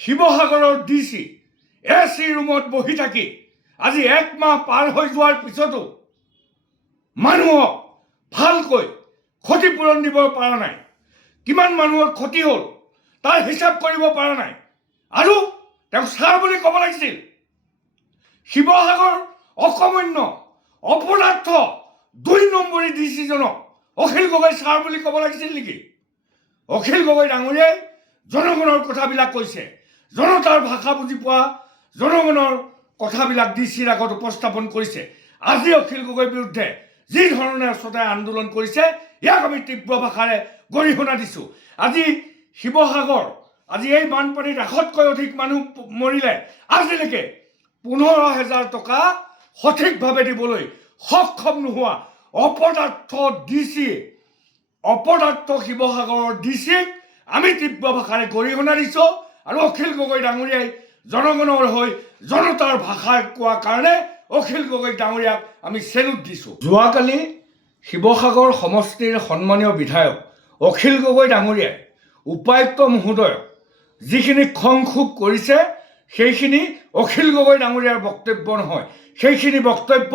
শিৱসাগৰৰ DC AC ৰুমত বহি থাকি আজি এক মাহ পাৰ হৈ যোৱাৰ পিছতো মানুহক ভালকৈ ক্ষতিপূৰণ দিব পৰা নাই। কিমান মানুহৰ ক্ষতি হ'ল তাৰ হিচাপ কৰিব পৰা নাই আৰু তেওঁক ছাৰ বুলি ক'ব লাগিছিল। শিৱসাগৰ অকমন্য অপদাৰ্থ ২ নম্বৰী ডিচিজনক অখিল গগৈ ছাৰ বুলি ক'ব লাগিছিল নেকি? অখিল গগৈ ডাঙৰীয়াই জনগণৰ কথাবিলাক কৈছে, জনতাৰ ভাষা বুজি পোৱা জনগণৰ কথাবিলাক ডিচিৰ আগত উপস্থাপন কৰিছে। আজি অখিল গগৈৰ বিৰুদ্ধে যি ধৰণে শ্ৰোতাই আন্দোলন কৰিছে ইয়াক আমি তীব্ৰ ভাষাৰে গৰিহণা দিছোঁ। আজি শিৱসাগৰ আজি এই বানপানীত ১০০তকৈ অধিক মানুহ মৰিলে আজিলৈকে ১৫,০০০ টকা সঠিকভাৱে দিবলৈ সক্ষম নোহোৱা অপদাৰ্থ ডিচি অপদাৰ্থ শিৱসাগৰৰ ডিচিক আমি তীব্ৰ ভাষাৰে গৰিহণা দিছোঁ আৰু অখিল গগৈ ডাঙৰীয়াই জনগণৰ হৈ জনতাৰ ভাষাই কোৱা কাৰণে অখিল গগৈ ডাঙৰীয়াক আমি চেলুট দিছোঁ। যোৱাকালি শিৱসাগৰ সমষ্টিৰ সন্মানীয় বিধায়ক অখিল গগৈ ডাঙৰীয়াই উপায়ুক্ত মহোদয়ক যিখিনি খং ক্ষোভ কৰিছে সেইখিনি অখিল গগৈ ডাঙৰীয়াৰ বক্তব্য নহয়, সেইখিনি বক্তব্য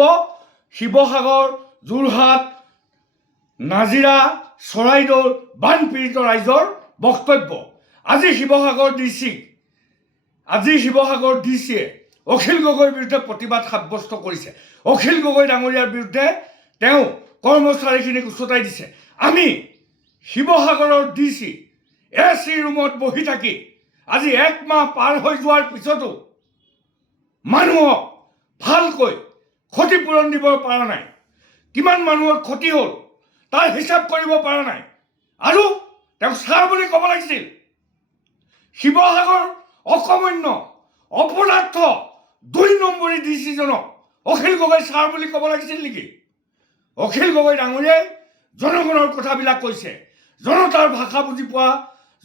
শিৱসাগৰ, যোৰহাট, নাজিৰা, চৰাইদেউৰ বানপীড়িত ৰাইজৰ বক্তব্য। আজি শিৱসাগৰ ডিচিয়ে অখিল গগৈৰ বিৰুদ্ধে প্ৰতিবাদ সাব্যস্ত কৰিছে। অখিল গগৈ ডাঙৰীয়াৰ বিৰুদ্ধে তেওঁ কৰ্মচাৰীখিনিক উচতাই দিছে। আমি শিৱসাগৰৰ ডিচি এচি ৰুমত বহি থাকি আজি এক মাহ পাৰ হৈ যোৱাৰ পিছতো মানুহক ভালকৈ ক্ষতিপূৰণ দিব পৰা নাই। কিমান মানুহৰ ক্ষতি হ'ল তাৰ হিচাপ কৰিব পৰা নাই আৰু তেওঁক ছাৰ বুলি ক'ব লাগিছিল। শিৱসাগৰ অকমন্য অপদাৰ্থ ২ নম্বৰী ডিচিজনক অখিল গগৈ ছাৰ বুলি ক'ব লাগিছিল নেকি? অখিল গগৈ ডাঙৰীয়াই জনগণৰ কথাবিলাক কৈছে, জনতাৰ ভাষা বুজি পোৱা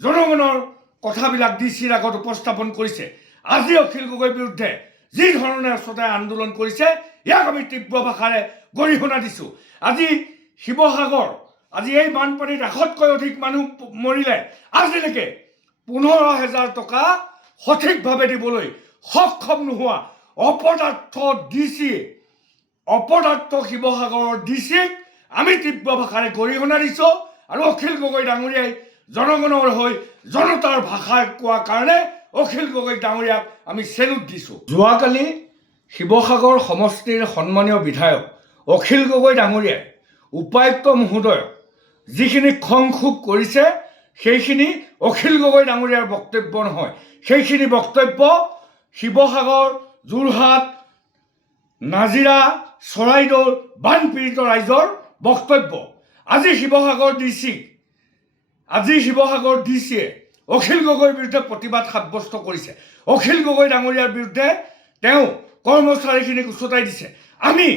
জনগণৰ কথাবিলাক ডিচিৰ আগত উপস্থাপন কৰিছে। আজি অখিল গগৈৰ বিৰুদ্ধে যি ধৰণে শ্ৰোতাই আন্দোলন কৰিছে ইয়াক আমি তীব্ৰ ভাষাৰে গৰিহণা দিছোঁ। আজি শিৱসাগৰ আজি এই বানপানীত ১০০তকৈ অধিক মানুহ মৰিলে আজিলৈকে ১৫,০০০ টকা সঠিকভাৱে দিবলৈ সক্ষম নোহোৱা অপদাৰ্থ ডিচি অপদাৰ্থ শিৱসাগৰৰ ডিচিক আমি তীব্ৰ ভাষাৰে গৰিহণা দিছোঁ আৰু অখিল গগৈ ডাঙৰীয়াই জনগণৰ হৈ জনতাৰ ভাষাই কোৱা কাৰণে অখিল গগৈ ডাঙৰীয়াক আমি চেলুট দিছোঁ। যোৱাকালি শিৱসাগৰ সমষ্টিৰ সন্মানীয় বিধায়ক অখিল গগৈ ডাঙৰীয়াই উপায়ুক্ত মহোদয়ক যিখিনি খং ক্ষোভ কৰিছে সেইখিনি অখিল গগৈ ডাঙৰীয়াৰ বক্তব্য নহয়, সেইখিনি বক্তব্য শিৱসাগৰ, যোৰহাট, নাজিৰা, চৰাইদেউৰ বানপীড়িত ৰাইজৰ বক্তব্য। আজি শিৱসাগৰ ডিচিয়ে অখিল গগৈৰ বিৰুদ্ধে প্ৰতিবাদ সাব্যস্ত কৰিছে। অখিল গগৈ ডাঙৰীয়াৰ বিৰুদ্ধে তেওঁ কৰ্মচাৰীখিনিক উচতাই দিছে। আমি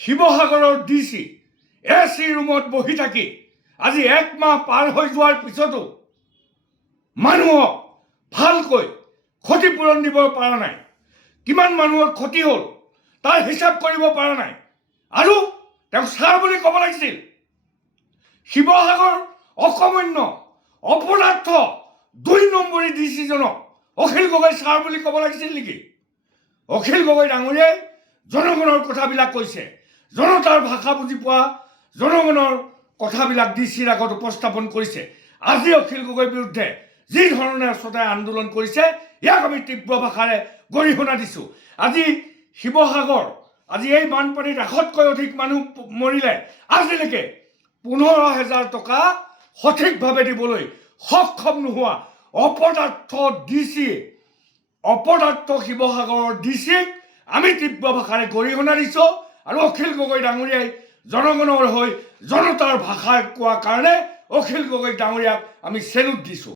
শিৱসাগৰৰ ডিচি এচি ৰুমত বহি থাকি আজি এক মাহ পাৰ হৈ যোৱাৰ পিছতো মানুহক ভালকৈ ক্ষতিপূৰণ দিব পৰা নাই। কিমান মানুহৰ ক্ষতি হ'ল তাৰ হিচাপ কৰিব পৰা নাই আৰু তেওঁক ছাৰ বুলি ক'ব লাগিছিল। শিৱসাগৰ অকমন্য অপদাৰ্থ ২ নম্বৰী ডিচিজনক অখিল গগৈ ছাৰ বুলি ক'ব লাগিছিল নেকি? অখিল গগৈ ডাঙৰীয়াই জনগণৰ কথাবিলাক কৈছে, জনতাৰ ভাষা বুজি পোৱা জনগণৰ কথাবিলাক ডিচিৰ আগত উপস্থাপন কৰিছে। আজি অখিল গগৈৰ বিৰুদ্ধে যি ধৰণে শ্ৰোতাই আন্দোলন কৰিছে ইয়াক আমি তীব্ৰ ভাষাৰে গৰিহণা দিছোঁ। আজি শিৱসাগৰ আজি এই বানপানীত ১০০তকৈ অধিক মানুহ মৰিলে আজিলৈকে ১৫,০০০ টকা সঠিকভাৱে দিবলৈ সক্ষম নোহোৱা অপদাৰ্থ ডিচি অপদাৰ্থ শিৱসাগৰৰ ডিচিক আমি তীব্ৰ ভাষাৰে গৰিহণা দিছোঁ আৰু অখিল গগৈ ডাঙৰীয়াই জনগণৰ হৈ জনতাৰ ভাষাই কোৱা কাৰণে অখিল গগৈ ডাঙৰীয়াক আমি চেলুট দিছোঁ।